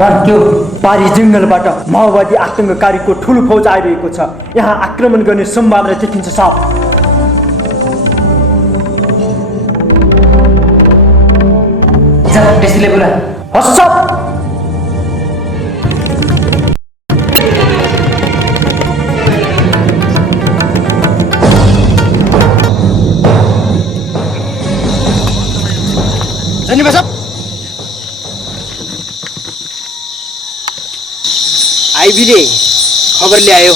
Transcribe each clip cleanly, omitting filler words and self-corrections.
भन्थ्यो पारी जङ्गलबाट माओवादी आतंककारीको ठुलो फौज आइरहेको छ। यहाँ आक्रमण गर्ने सम्भावना देखिन्छ साहब। त्यसले बोला हस् आइबीले खबर ल्यायो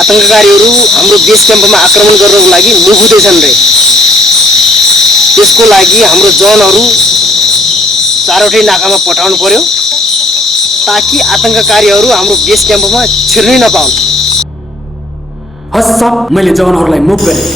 आतंककारीहरू हाम्रो बेस क्याम्पमा आक्रमण गर्नको लागि मुखुदैछन् रे। त्यसको लागि हाम्रो जवानहरू चारवटै नाकामा पठाउनु पर्यो ताकि आतंककारीहरू हाम्रो बेस क्याम्पमा छिर्नै नपाउन्। हस् सब मैले जवानहरूलाई मुख गरेँ।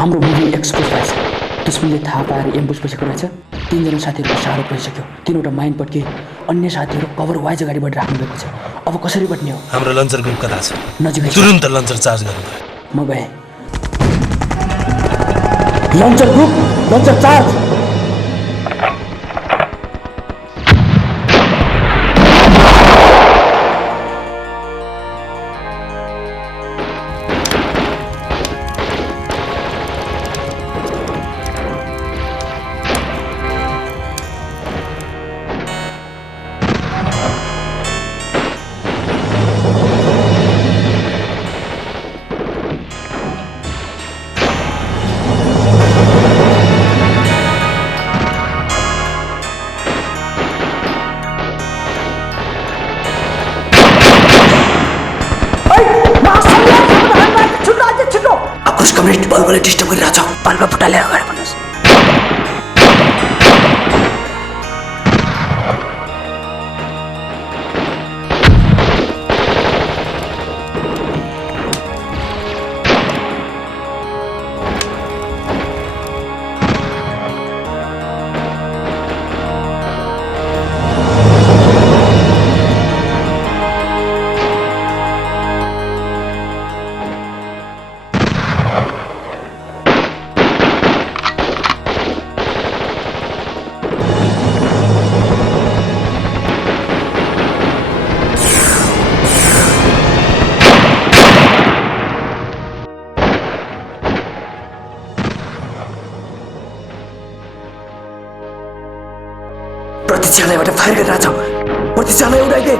हाम्रो मुभी एक्सपोज भएछ। दुश्मनले थाहा पाएर एम्बुस बसेको रहेछ। 3 जना साथीहरूको शाहरुख भइसक्यो। 3वटा माइन पट्के अन्य साथीहरू कभर वाइज अगाडिबाट राख्नुभएको छ। अब कसरी बट्ने हो? हाम्रो लन्चर ग्रुप कता छ? नजिकै तुरुन्त लन्चर चार्ज गर्नु। म गएँ। Launcher group launcher charge. Comrade बल्बले डिस्टर्ब गरिरहेछ। बल्ब फुटाले अगाडि बढ्नुहोस्। प्रतीक्षालयबाट फायर गरिरहेछ। प्रतीक्षालय उडाइदे।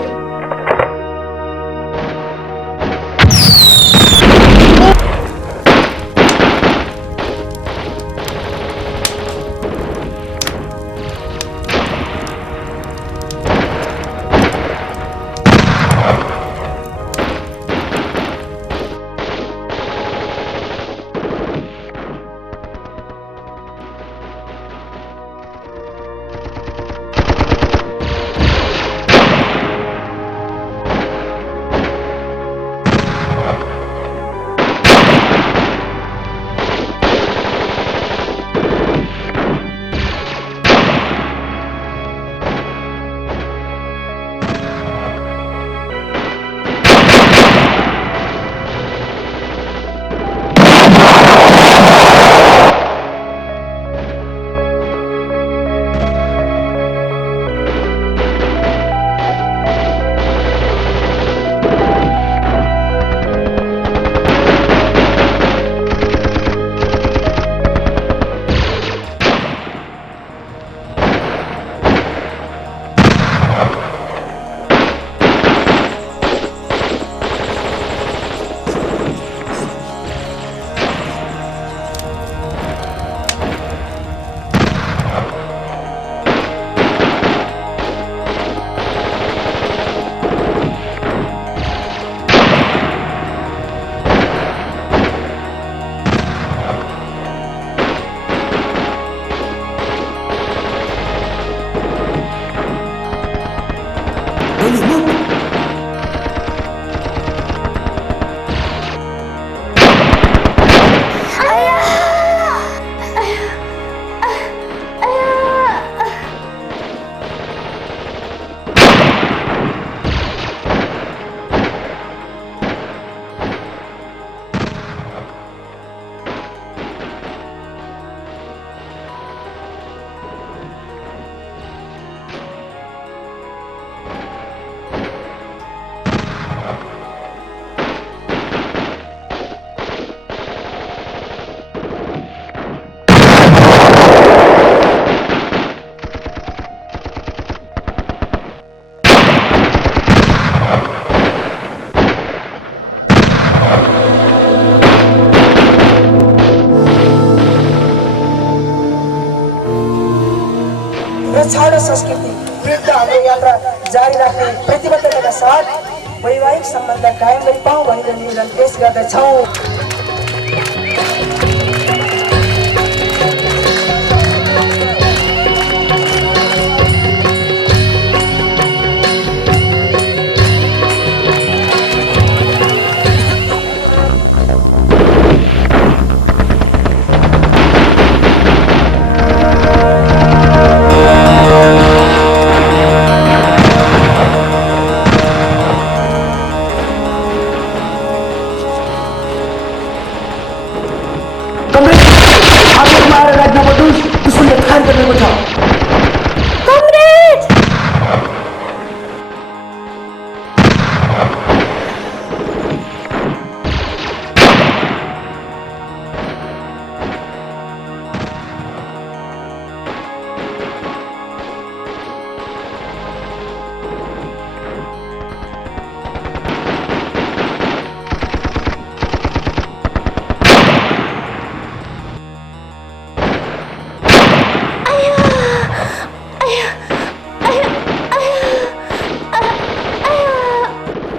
छाडो संस्कृति विरुद्ध हाम्रो यात्रा जारी राख्ने प्रतिबद्धताका साथ वैवाहिक सम्बन्ध कायम गरिपाउँ भनेर निवेदन पेश गर्दछौँ।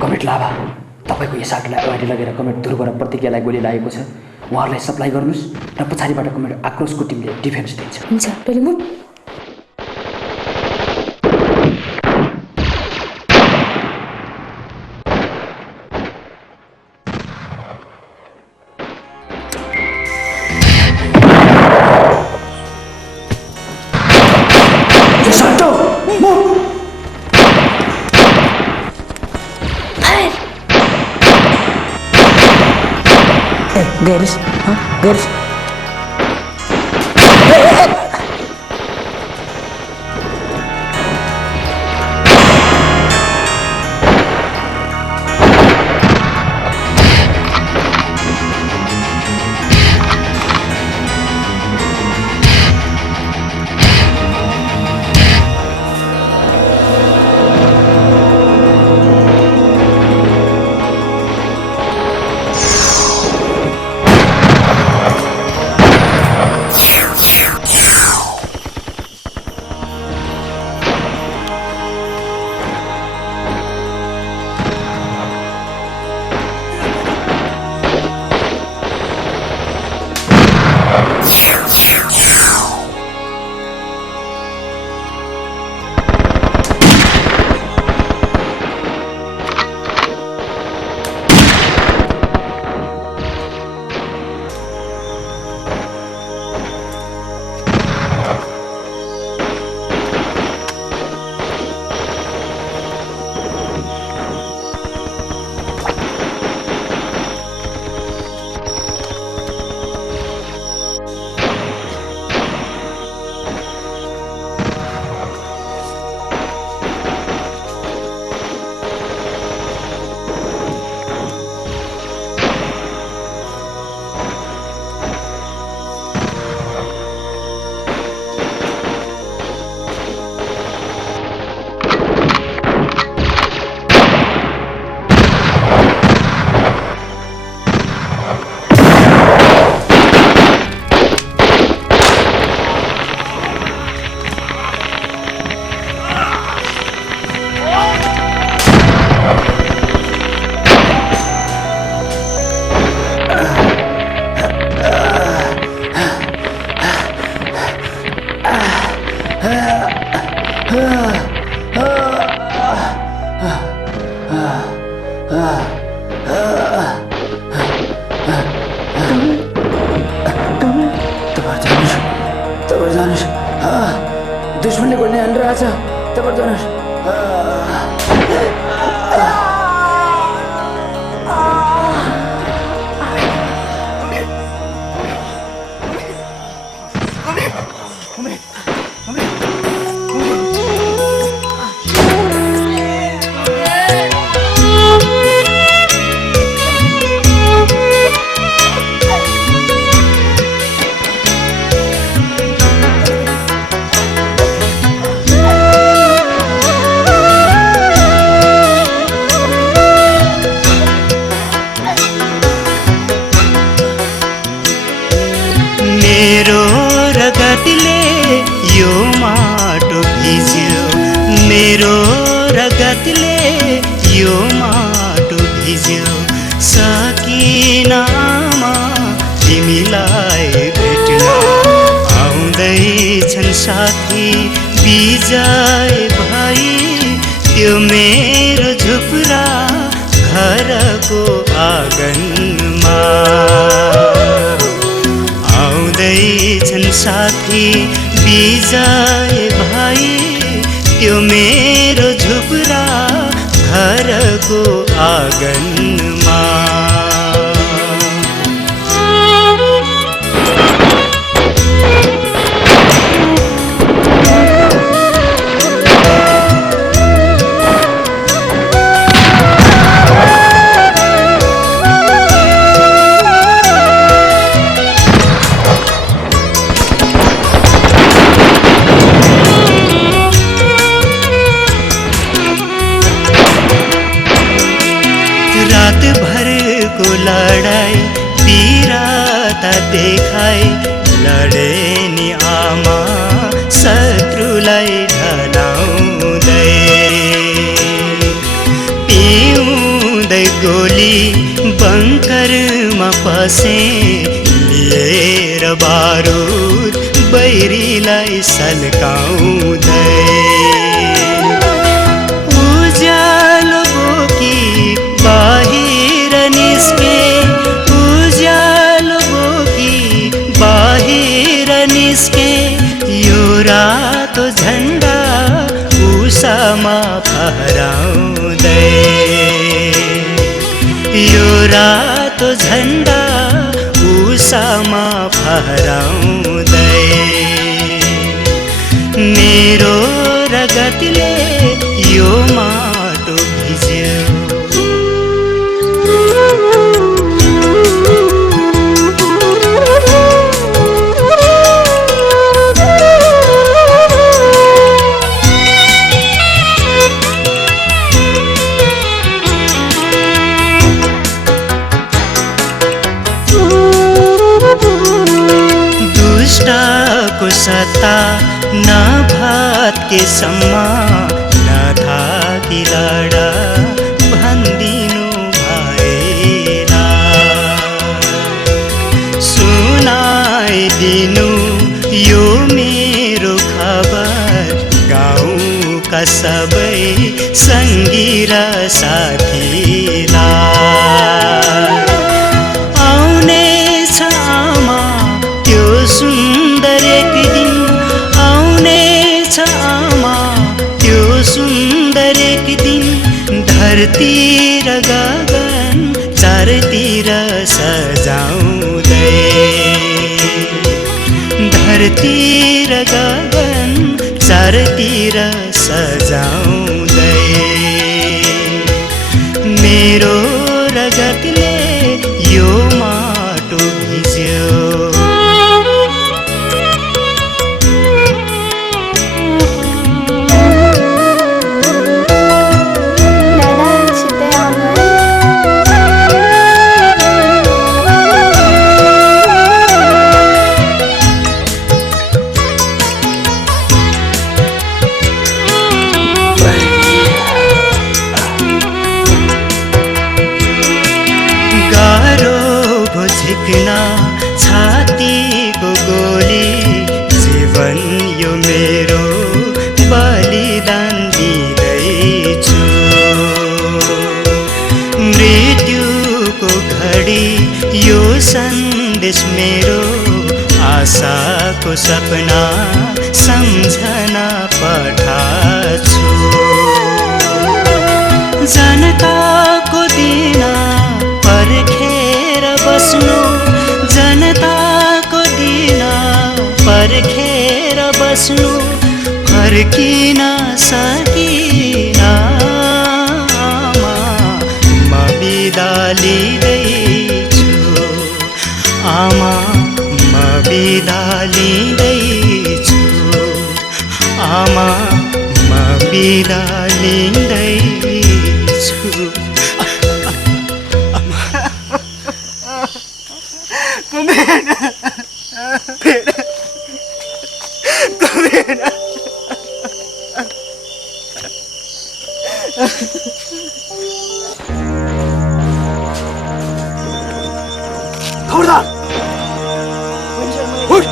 कमेट लाभा तपाईँको यस आटोलाई अगाडि लगेर कमेट ध्रुव र प्रतिज्ञालाई गोली लागेको छ। उहाँहरूलाई सप्लाई गर्नुहोस् र पछाडिबाट कमेट आक्रोशको टिमले डिफेन्स दिन्छ। हुन्छ पहिले म गइरिस गइरिस रगतले यो माटो भिज्यो सकिन आमा तिमीलाई भेट्न आउँदैछन् साथी बिजय भाइ त्यो मेरो झुप्रा घरको आँगनमा आउँदैछन् साथी बिजय भाइ त्यो मेरो झुप्रा घरको आँगनमा लडाई वीरता देखाई लडे नि आमा शत्रुलाई ढलाउँदै पिउँदै गोली बङ्करमा पसे लिएर बारुद बैरीलाई सल्काउँदै उज्यालो बोकी बाहिर निस्के उज्यालो बोकी बाहिर निस्के यो रातो झन्डा उषामा फहराउँदै यो रातो झन्डा उषामा फहराउँदै मेरो रगतले यो माटो भिज्यो दुष्टको सत्ता न भात के सम्मा न धाकी लडा भन्दिनु भएला सुनाइदिनु यो मेरो खबर गाउँका सबै सङ्गी र साथीलाई आउनेछ आमा त्यो सुन्दर एक दिन आउनेछ आमा त्यो सुन्दर एक दिन धरती र गगन चारतिर सजाउँदै धरती र गगन चारतिर सजाउँदै मेरो रगतले यो माटो भिज्यो छातीको गोली जीवन यो मेरो बलिदान दिँदैछु मृत्युको घडी यो सन्देश मेरो आशाको सपना सम्झना पठाछु जनताको दिन पर्खेर बस्नु जनताको दिन पर्खेर बस्नु फर्किन सकिन आमा म बिदा लिँदैछु आमा म बिदा लिँदैछु आमा म बिदा लिँदैछु Come खबरदार उठ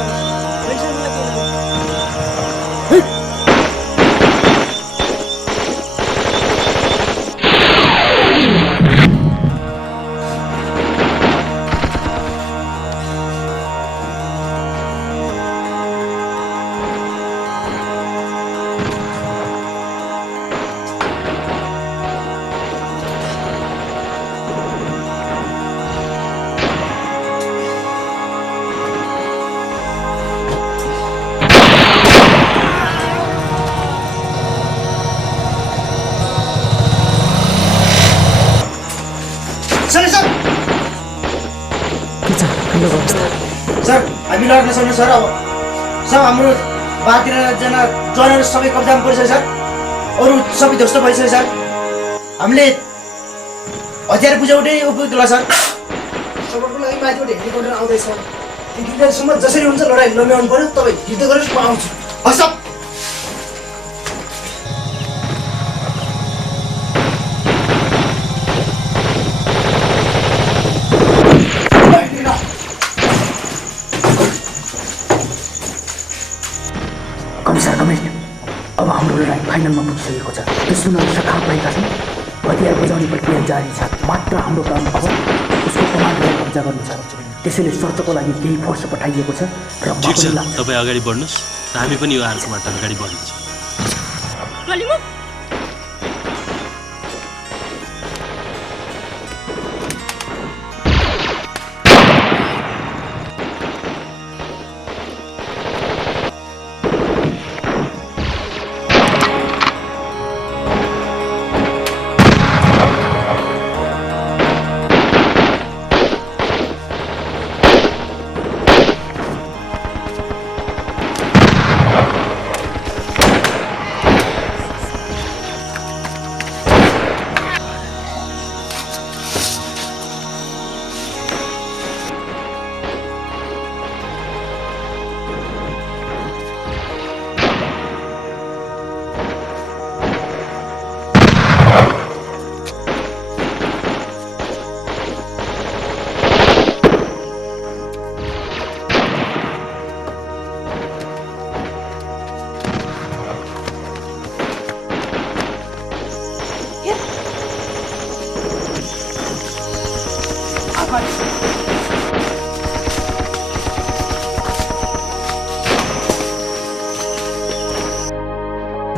सर सर के छ खण्डको अवस्था? सर हामी लड्न सक्छौँ सर। अब सर हाम्रो 12-13जना जनहरू सबै कब्जामा परिसक्यो सर। अरू सबै ध्वस्त भइसक्यो सर। हामीले हतियार बुझाउटै उपयुक्त होला सर। सपोर्टको लागि माथिबाट हेलिकप्टर आउँदैछ त्यतिखेरसम्म जसरी हुन्छ लडाइँ लम्ब्याउनु पर्यो तपाईँ हिँड्दै गर्नुहोस् म आउँछु हस् सर। कमिसार कमेन्ट अब हाम्रो लडाइँ फाइनलमा पुगिसकेको छ। दुश्मनहरू सखाप भएका छन्। हतियार बुझाउने प्रक्रिया जारी छ। मात्र हाम्रो काम अब उसको कमान्डलाई कब्जा गर्नु छ। त्यसैले सर्चको लागि केही फोर्स पठाइएको छ र ठिक छ, लाग्छ तपाईँ अगाडि बढ्नुहोस् र हामी पनि यो आर्कबाट अगाडि बढ्नेछौँ।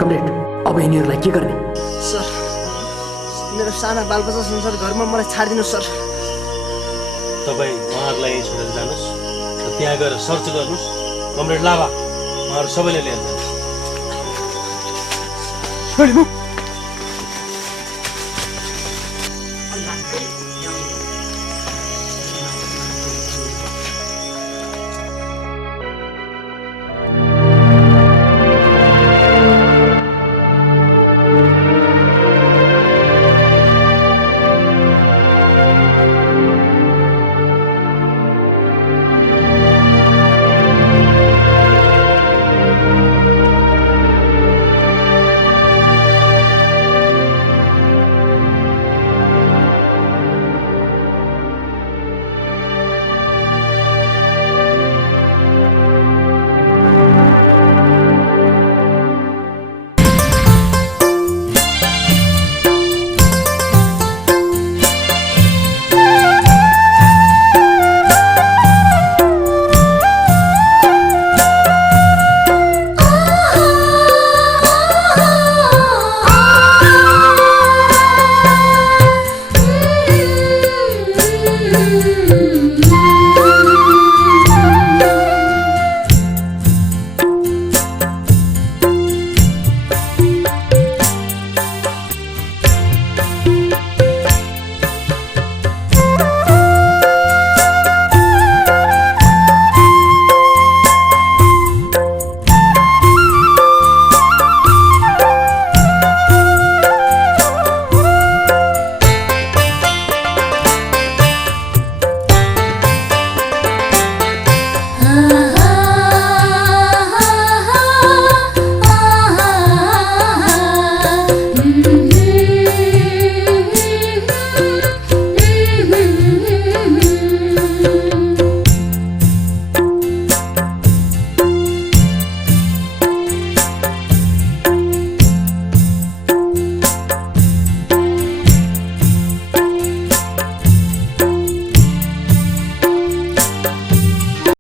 कमरेड अब यिनीहरूलाई के गर्ने? सर मेरो साना बालबच्चा छन् सर घरमा मलाई छाडिदिनुहोस् सर तपाईँ उहाँहरूलाई यहीँ छोडेर जानुहोस् र त्यहाँ गएर सर्च गर्नुहोस्। कमरेड लाभा उहाँहरू सबैले लिएर जानुहोस्।